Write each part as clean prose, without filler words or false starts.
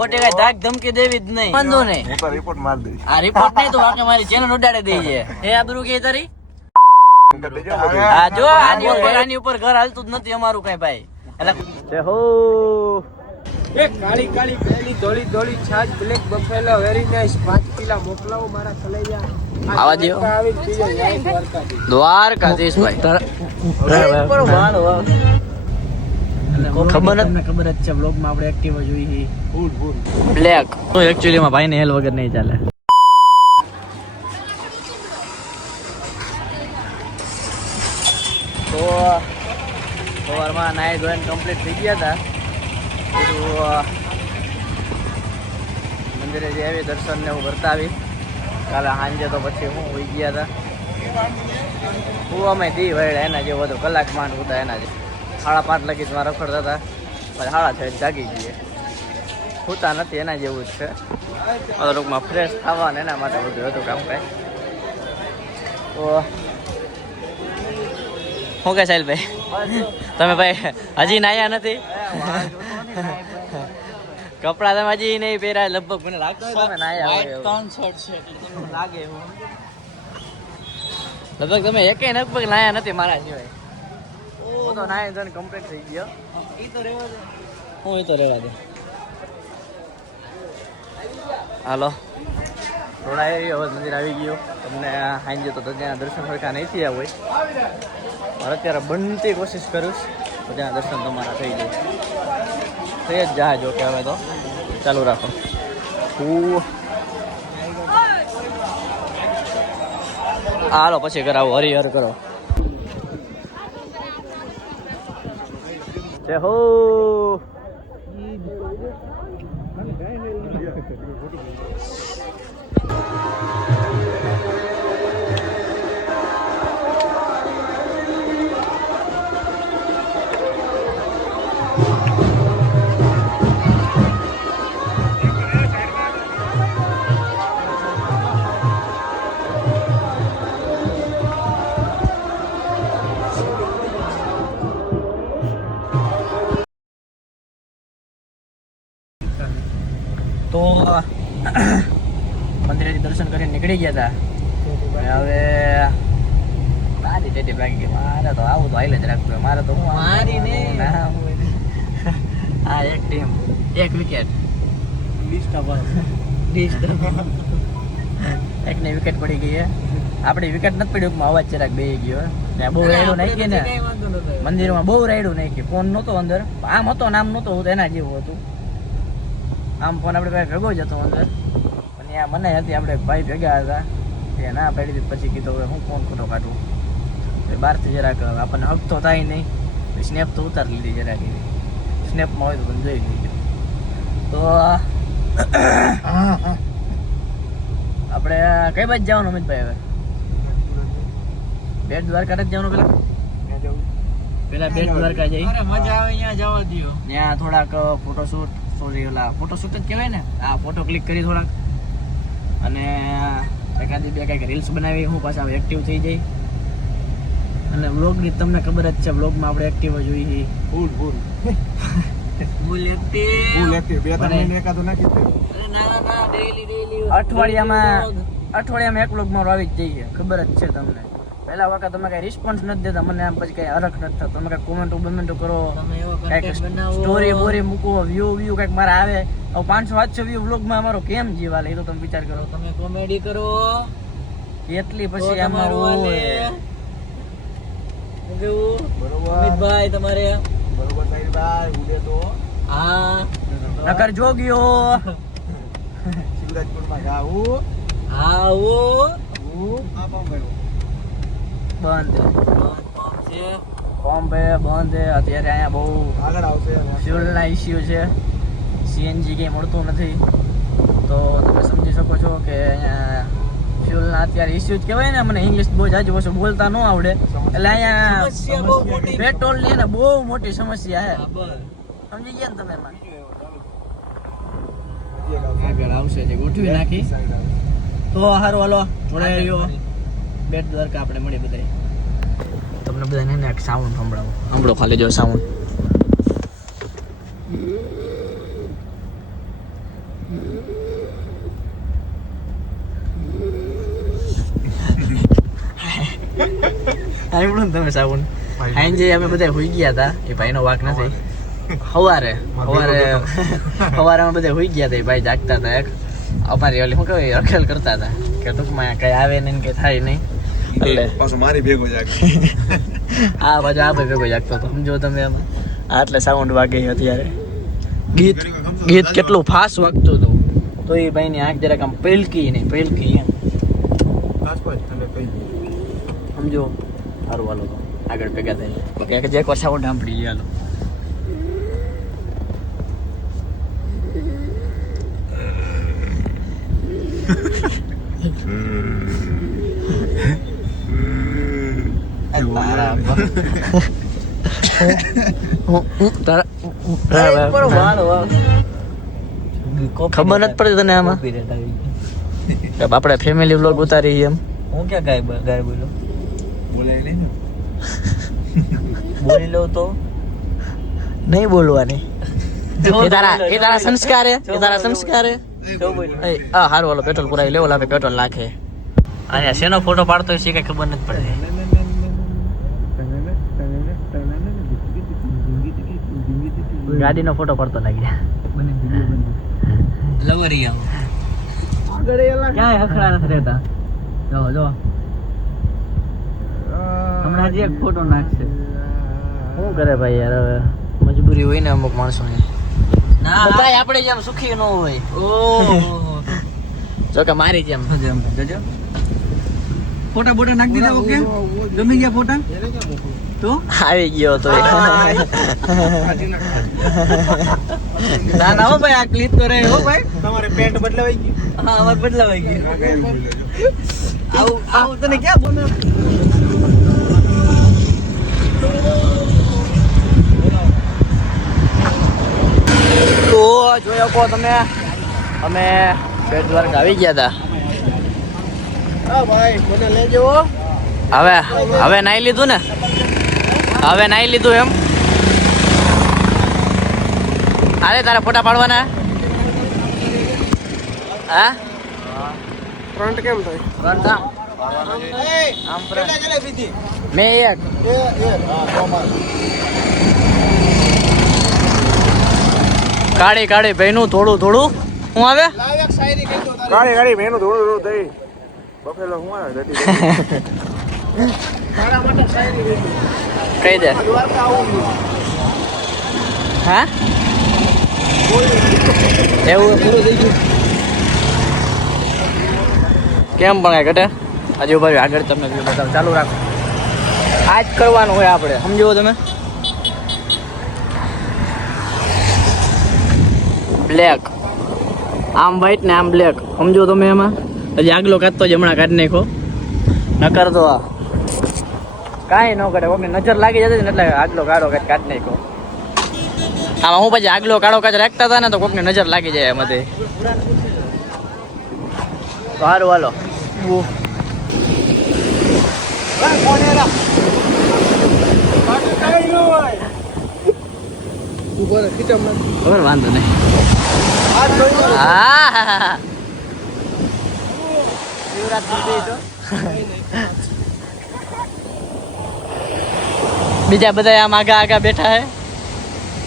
ખોટી કઈ ધાક ધમકી દેવી જ નહીં. વાંધો નહીં, હું તો રિપોર્ટ માર દઈશ. આ રિપોર્ટ નહીં તો આપણે મારી ચેનલ ઉડાડી દઈ છે. એ આબરૂ કે તારી દેજો હા જો આની ઉપર ઘર હાલતું જ નથી અમારું કઈ ભાઈ. એટલે જય હો એક કાળી કાળી પહેલી ધોળી ધોળી છાજ બ્લેક બફેલો વેરી નાઇસ 5 કિલા મોકલાવો મારા કલેજા. આવા દ્યો. આવી પીજો જય દ્વારકાધીશ. દ્વારકાધીશ ભાઈ. ખબર જ છે બ્લોગ માં આપણે એક્ટિવ જોઈએ બ્લેક તો એક્ચ્યુઅલી માં ભાઈ ને હેલ વગર નહીં ચાલે. તો સવારમાં નાઈ ધોઈને કમ્પ્લીટ થઈ ગયા હતા. મંદિરે જે આવી દર્શન ને હું કરતા આવી. કાલે સાંજે તો પછી હું હોઈ ગયા હતા કુવામાં દી વળ્યા એના જેવું હતું. કલાક માંડ હતા એના જે 5:30 લગી માં રખડતા હતા પછી 6:30 જાગી જઈએ. હોતા નથી એના જેવું જ છે. રૂમમાં ફ્રેશ થવા ને એના માટે બધું હતું કામ કાંઈ. તો શું કે સાહેલ ભાઈ તમે ભાઈ હજી નાયા નથી? કપડા તમે હજી નહીં પહેર્યા લગભગ મને લાગતું તમે નાયા લાગે લગભગ તમે એકે લગભગ નાયા નથી મારા સિવાય. હું તો નાય જણ કમ્પ્લીટ થઈ ગયો. હું એ તો રહેવા દે. હાલો થોડા એવી હવે મંદિર આવી ગયું. તમને સાંજે તો ત્યાં દર્શન સરખા નહીં થયા હોય પણ અત્યારે બનતી કોશિશ કરું તો ત્યાં દર્શન તમારા થઈ જાય. થઈ જ જહાજો કે હવે તો ચાલુ રાખો. હાલો પછી કરાવો હરિહર કરો. જય હો તો મંદિરેથી દર્શન કરીને નીકળી ગયા હતા. હવે તારી ટેટી લાગી ગઈ. મારે તો આવું તો હાઈલ જ રાખતું. મારે તો હું મારી ને હા એક ટીમ એક વિકેટ એકની વિકેટ પડી ગઈ છે. આપણી વિકેટ નથી પડી અવાજ જરાક બે ગયો. બહુ રાયડું નાખી ને મંદિરમાં બહુ રાયડું નાખી. ફોન નહોતો અંદર આમ હતો ને આમ નહોતો એના જેવું હતું. આમ ફોન આપણે ભાઈ ભેગો જ હતો અંદર પણ ત્યાં મને હતી આપણે ભાઈ ભેગા હતા એ ના પાડી દીધી. પછી કીધું હવે હું ફોન ખોટો કાઢું બહારથી જરાક આપણને હક તો થાય નહીં. સ્નેપ તો ઉતારી લીધી જરાક એવી સ્નેપમાં હોય તો પણ જોઈ લીધું. તો આપણે કઈ બાજુ જવાનું અમિતભાઈ? હવે બેટ દ્વારકા જ જવાનું. પેલા બેટ દ્વારકા જઈ મજા આવે ત્યાં જવા દો. ત્યાં થોડાક ફોટોશૂટ ફોટોશૂટ જ કહેવાય ને. આ ફોટો ક્લિક કરી થોડાક અને એકાદી બે કંઈક રીલ્સ બનાવી. હું પાછા એક્ટિવ થઈ જાય. અને વ્લોગની તમને ખબર જ છે વ્લોગમાં આપણે એક્ટિવ જોઈએ. ફૂલ એક્ટિવ બે ત્રણ મહિને એકાદું નાખી દે. અઠવાડિયામાં એક વ્લોગ મારો આવી જ જઈએ. ખબર જ છે તમને. પહેલા વખત તમે કઈ રિસ્પોન્સ નથી દેતા મને. આમ પછી કઈ હરખ નથી થતો. તમે કઈ કોમેન્ટો કરો, કઈક સ્ટોરી બોરી મૂકો, વ્યૂ કઈક મારા આવે. હવે 500-700 વ્યૂ વ્લોગમાં અમારો કેમ જીવાલે એ તો તમે વિચાર કરો. તમે કોમેડી કરો એટલી પછી અમારું અમિતભાઈ તમારે બરોબર સાહેબભાઈ ઉડે તો હા નકર જોગ્યો શિવરાજપુરમાં જાવું બંધ બોમ્બે બંધ. અત્યારે અહીંયા બહુ આગળ આવશે ફ્યુલના ઇસ્યુ છે. સીએનજી કંઈ મળતું નથી. તો તમે સમજી શકો છો કે અહીંયા ફ્યુલના અત્યારે ઇસ્યુ જ કહેવાય ને. મને ઇંગ્લિશ બહુ જાજુ વસ્તુ બોલતા ન આવડે એટલે અહીંયા પેટ્રોલની ને બહુ મોટી સમસ્યા છે. સમજી ગયા ને તમે? એમાં આગળ આવશે જે ગોઠવી નાખી. તો સારું હાલો જોડાયો બેટ દ્વારકા આપણે મળી બધા. તમને બધાને ને એક સાઉન્ડ સાંભળો ખાલી જો સાઉન્ડ આવ્યું ને તમે સાબુન સાંજે અમે બધા હોઈ ગયા હતા એ ભાઈનો વાંક નથી સવારે અમે બધા હોઈ ગયા હતા એ ભાઈ જાગતા હતા એક અમારી ઓલી શું કહેવાય રખેલ કરતા હતા કે ટૂંકમાં કઈ આવે નહીં કઈ થાય નહીં એટલે પાછો મારી ભેગો જાગ આ બાજુ આ ભાઈ ભેગો જાગતો હતો સમજો તમે એમાં આટલે સાઉન્ડ વાગે અત્યારે ગીત કેટલું ફાસ્ટ વાગતું હતું તો એ ભાઈની આંખ જરાક આમ પેલકી નહીં પેલકી એમ સમજો સારું વાલો તો આગળ ભેગા થાય કે એક વાર સાઉન્ડ સાંભળી ગયા ખબર નથી પડતી તને આમાં આપડે ફેમિલી વ્લોગ ઉતારી એમ હું ક્યાં ગાય બોલો બોલાય નહીં બોલી લો તો નહીં બોલવાની એ તારા સંસ્કાર હે હારું વાલો પેટ્રોલ પુરાવી લેવો લાગે પેટ્રોલ નાખે અહીંયા શેનો ફોટો પાડતો છે કઈ ખબર નથી પડતી ગાડીનો ફોટો પડતો લાગી લવરી આવો ક્યાંય હખડા નથી રહેતા જો હમણાં જ એક ફોટો નાખશે શું કરે ભાઈ યાર હવે મજબૂરી હોય ને અમુક માણસોની ભાઈ આપણે જેમ સુખી ન હોય જો કે મારી જેમ ફોટા બોટા નાખી દીધા ઓકે જમી ગયા ફોટા તો આવી ગયો તો ના હો ભાઈ આ ક્લિપ તો રહે હો ભાઈ તમારે પેન્ટ બદલાવાઈ ગયું હા અમારે બદલાવાઈ ગયું આવું તને ક્યાં બોલે તો જોયો કો તમે અમે બેટ દ્વારકા આવી ગયા હતા ભાઈ મને લેજો હવે નાઈ લીધું ને હવે નાઈ લીધું એમ અરે તારા ફોટા પાડવાના હા ફ્રન્ટ કેમ થાય ફ્રન્ટ આમ ફ્રન્ટ મેં એક કાળી કાળી ભાઈનું થોડું હું આવે ગાડી મેનું થોડું થઈ બફેલો હું આવે કહી દે હા એવું પૂરું થઈ ગયું કેમ પણ કઈ ઘટે હજુ ભાઈ આગળ તમને બતાવ ચાલુ રાખો આ જ કરવાનું હોય આપણે સમજો તમે બ્લેક આમ વ્હાઈટ ને આમ બ્લેક સમજો તમે એમાં હજી આગલો કાઢતો જ હમણાં કાઢી નાખો નકર તો કાંઈ ન કરે કોકની નજર લાગી જતી ને એટલે આગલો કાઢો કાઢ કાઢી નાખો આમાં હું પછી આગલો કાઢો કાઢ રાખતા હતા ને તો કોકની નજર લાગી જાય એમાંથી સારું હાલો ખબર વાંધો નહીં હા બીજા બધા આમ આગા બેઠા હે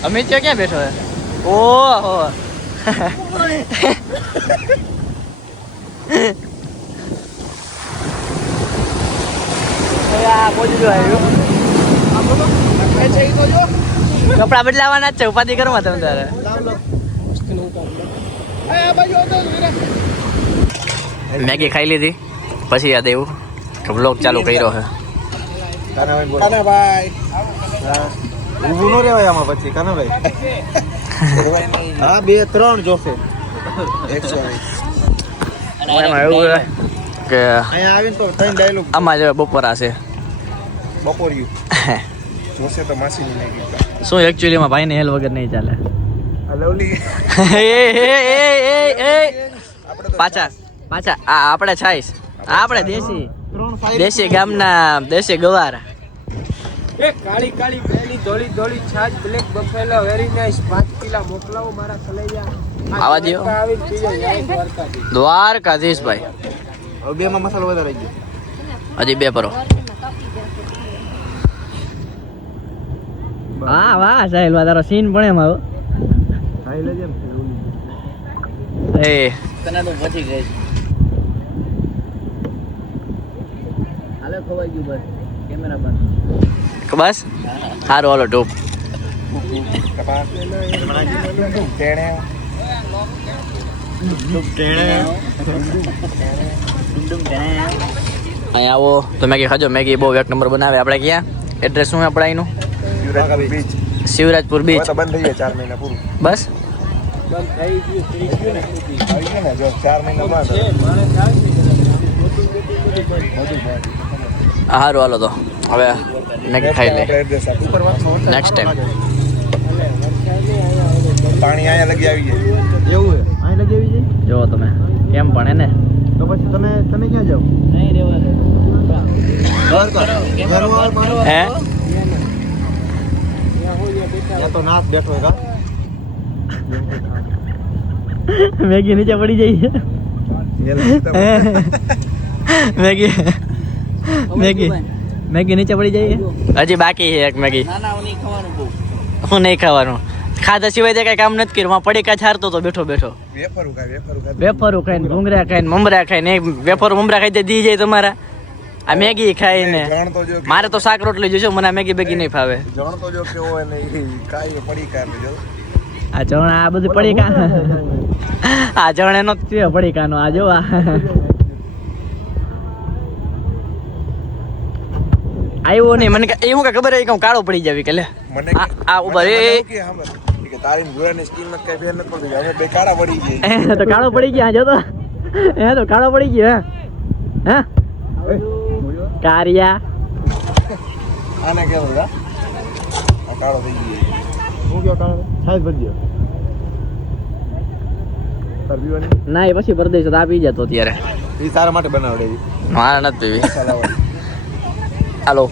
અમિત ક્યાં બેઠો હે ઓહો કપડા બદલાવાના જ છે ઉપાધિ કરવા તમે તારે મેગી ખાઈ લીધી પછી યાદ આવ્યું કે બ્લોગ ચાલુ કર્યો છે કાનાભાઈ ઊભું ન રહેવાય આમાં પછી કાનાભાઈ હા 2-3 જોશે 120 એમાં એવું કે અહીંયા આવીને તો 3 ડાયલોગ આમાં જ બપોરા છે બપોરિયું જોશે તો માસીની મેગી શું એકચ્યુઅલીમાં ભાઈને હેલ વગર નહીં ચાલે લવલી પાછા આ આપણે છાઈશ આપણે દેશી ગામના દેશી ગવાર એ કાળી પેલી ધોળી છાજ બ્લેક બફેલો વેરી નાઇસ 5 કિલા મોકલાવો મારા કલેજા આવા દો આવીને પી જાય દ્વારકાથી. દ્વારકાધીશ ભાઈ હવે બેમાં મસાલો વધારે આવી ગયો. હજી બે પરો વાહ વાહ સાહેલ તારો સીન પણ એમ આવ્યો ખાઈ લેજે ને એ તને તો પછી ગઈ હાલે ખવાઈ ગયું બસ કેમેરા બંધ બસ સારું હાલો ટોપ અહીંયા આવો તો મેગી ખાજો મેગી બહુ એક નંબર બનાવે આપણે ક્યાં એડ્રેસ શું આપણે અહીંનું શિવરાજપુર બીચ બંધ થઈ ગયા 4 મહિના પૂરું બસ બંધ થઈ ગયું, થઈ ગયું ને. આવી ગયું ને જો 4 મહિના બાદ છે, મારે થાય ને. સારું હાલો તો હવે મેગી ખાઈ લે આપણે એડ્રેસ આપી ઉપર નેક્સ્ટ ટાઈમ પાણી અહીંયા લગી આવી જાય એવું હે અહીં લગી આવી જાય જો તમે કેમ પણ એને તો પછી તમે ક્યાં જાવ હે તો નાથ બેઠો કા મેગી નીચે પડી જાય મેગી મેગી મેગી નીચે પડી જાય હજી બાકી છે એક મેગી હું નહીં ખાવાનું ખાધા સિવાય તો કઈ કામ નથી કર્યું પડીકા છારતો તો બેઠો બેઠો વેફરું ખાઈને ભૂંગરા ખાઈને મમરા ખાઈને વેફર મમરા ખાઈ દી જાય તમારા આ મેગી ખાઈને મારે તો શાક રોટલી જોઈશે મને આ મેગી બેગી નહીં ફાવે જણ તો જો કેવો એને કાઈ પડી કાર જો આ જણ આ બધું પડીકા આ જણ એનો જ છે પડીકાનો આ જો આ આવ્યો નહીં મને એ હું ખબર કે હું કાળો પડી જાવી કે લે મને આ ઉપર એ કે તારી જોરાની સ્કીન માં કઈ ફેર નથી પડતી હવે બે કાળા પડી ગયા તો કાળો પડી ગયા જો તો એ તો કાળો પડી ગયો હે કારિયા આને કેવું રા આ કાળો થઈ ગયો હું કયો કાળો સાઈઝ ભરજો પરવીવાની ના એ પછી પરદેશ તો આપી જતો ત્યારે એ તારા માટે બનાવડે મારા નથી પીવી હાલો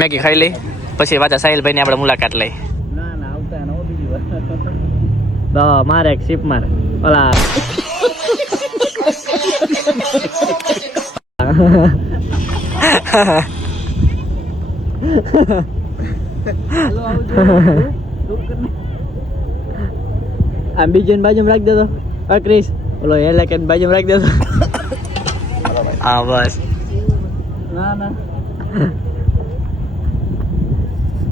મેગી ખાઈ લઈ પછી પાછા સાહિલભાઈ ની આપણે મુલાકાત લઈ ના ના આવતા નો બીજી વાર તો મારે એક શિપ મારે ઓલા આમ બીજો બાજુમાં રાખી દેતો ક્રિસ ઓલો એ લાગે બાજુમાં રાખી દેતો હા બસ ના ના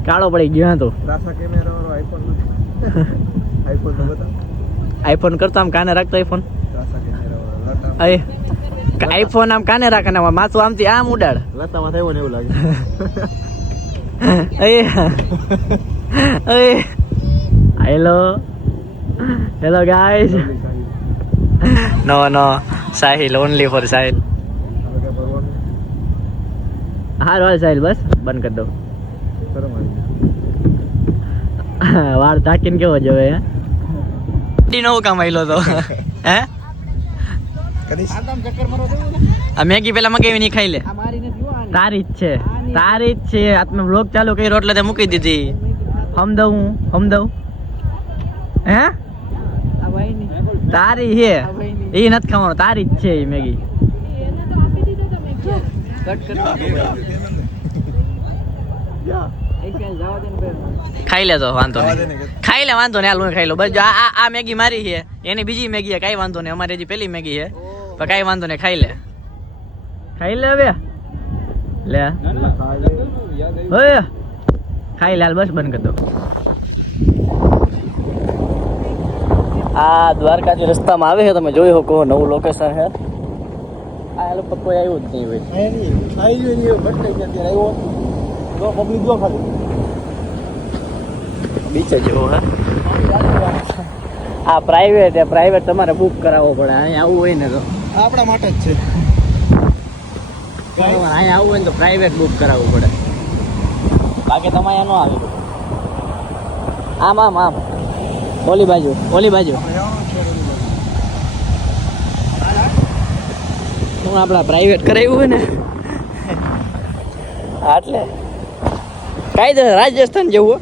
કાળો પડી ગયો તો રાસા કેમેરા વાળો આઈફોન આઈફોન નો બતા આઈફોન કરતા આમ કાને રાખતો આઈફોન રાસા કેમેરા વાળો લતા આઈફોન આમ કાને રાખે ને માથું આમથી આમ ઉડાડ લતામાં થયો ને એવું લાગે hello hello guys no no Sahil only for Sahil હાર વાળ સાહિલ બસ બંધ કરી દો વાળ ટાકીને કેવો જોવે હે નવું કામ આવેલો તો હે આ મેગી પેલા મગાવી નહીં ખાઈ લે તારી જ છે આત્મ બ્લોગ ચાલુ કર્યો એટલે તે મૂકી દીધી હમદઉં હે તારી છે એ નથી ખાવાનું તારી જ છે એ મેગી ખાઈ લે તો વાંધો નહીં ખાઈ લે વાંધો નહીં હાલ હું ખાઈ લો બસ આ મેગી મારી છે એની બીજી મેગી છે કાંઈ વાંધો નહીં અમારી હજી પેલી મેગી છે પણ કાંઈ વાંધો નહીં ખાઈ લે હવે લે ખાઈ લે હાલ બસ બંધ કરી દો આ દ્વારકાથી રસ્તામાં આવે છે તમે જોઈ શકો નવું લોકેશન છે આ લોકો કોઈ આવ્યું જ નહીં હોય બીચે જેવો હે આ પ્રાઇવેટ તમારે બુક કરાવવો પડે અહીંયા આવવું હોય ને તો આપણા માટે જ છે અહીંયા આવવું હોય ને તો પ્રાઇવેટ બુક કરાવવું પડે બાકી તમે અહીંયા ન આવે આમ ઓલી બાજુ હું આપણા પ્રાઇવેટ કરાવ્યું હોય ને એટલે કાયદે રાજસ્થાન જેવું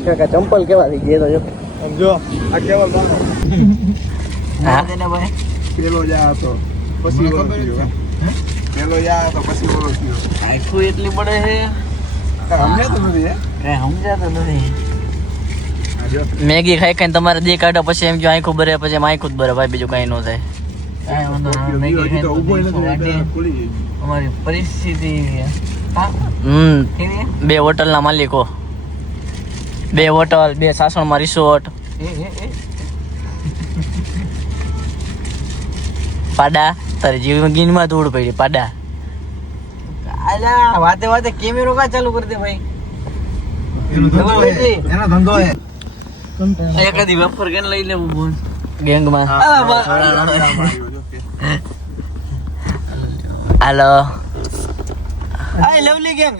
કાકા ચંપલ કેવા થઈ ગયા તો જો આમ જો આ કેવલ બાનો હા તેને ભાઈ પેલો જા હતો પછી ઓલો થયો પેલો જા હતો પછી ઓલો થયો આખું એટલી પડે છે સમજે તો નથી હે કઈ સમજાતો નથી આ જો મેગી ખાઈ ખાઈને તમારે દે કાઢો પછી એમ જો આંખું ભરે પછી એમ આંખું જ ભરે ભાઈ બીજું કઈ ન થાય કાંઈ વાંધો નહીં. મેગી ખાઈને તો ઊભો તો નથી ખુલી ગઈ અમારી પરિસ્થિતિ બે હોટલના માલિકો 2 હોટલ 2 સાસણમાં રિસોર્ટ પાડા તારી જીવગીનમાં ધૂળ પડી પાડા આલા વાતે વાતે કેમેરો કા ચાલુ કરી દે ભાઈ એનો ધંધો હે એકાદી વેફર કેન લઈ લેવું બોલ ગેંગમાં હાલો આય લવલી ગેંગ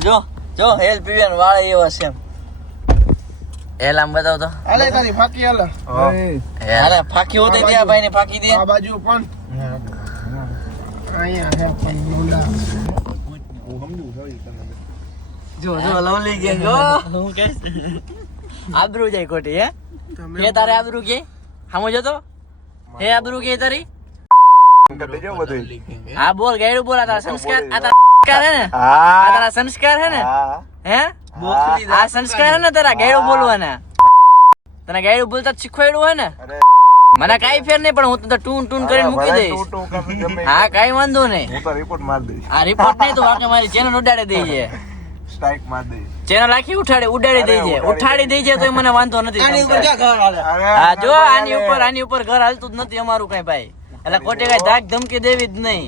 જો જો હેલ પીવેન વાળા એવા છે હેલ આમ બતાવ તો આલે તારી ફાકી આલે હાલે ફાકી હોતે ત્યાં ભાઈ ને ફાકી દે આ બાજુ પણ અહીંયા હે પણ લોલા હું સમજુ સોરી તને જો જો લવલી ગેંગ જો હું કે આબરૂ જાય કોટી હે એ તારે આબરૂ કે હામો જો તો હે આબરૂ કે તારી કરી દેજો બધું હા બોલ ગાયડું બોલ આ તારા સંસ્કાર આ તારા સંસ્કાર હે ને આ તારા સંસ્કાર હે ને હા હે આ સંસ્કાર હે ને તારા ગાયડું બોલવાના તને ગાયડું બોલતા જ શીખવાડ્યું હે ને અરે મને કાઈ ફેર નહીં પણ હું તો ટૂન ટૂન કરીને મૂકી દઈશ હા કાઈ વાંધો નહીં હું તો રિપોર્ટ માર દઈશ આ રિપોર્ટ નહીં તો બાકી મારી ચેનલ ઉડાડી દઈ છે સ્ટ્રાઇક માર દઈશ ચેનલ આખી ઉડાડી દઈ છે ઉઠાડી દઈ છે તો મને વાંધો નથી અરે હા જો આની ઉપર ઘર હાલતું જ નથી અમારું કઈ ભાઈ એટલે ખોટી કઈ ધાક ધમકી દેવી જ નહીં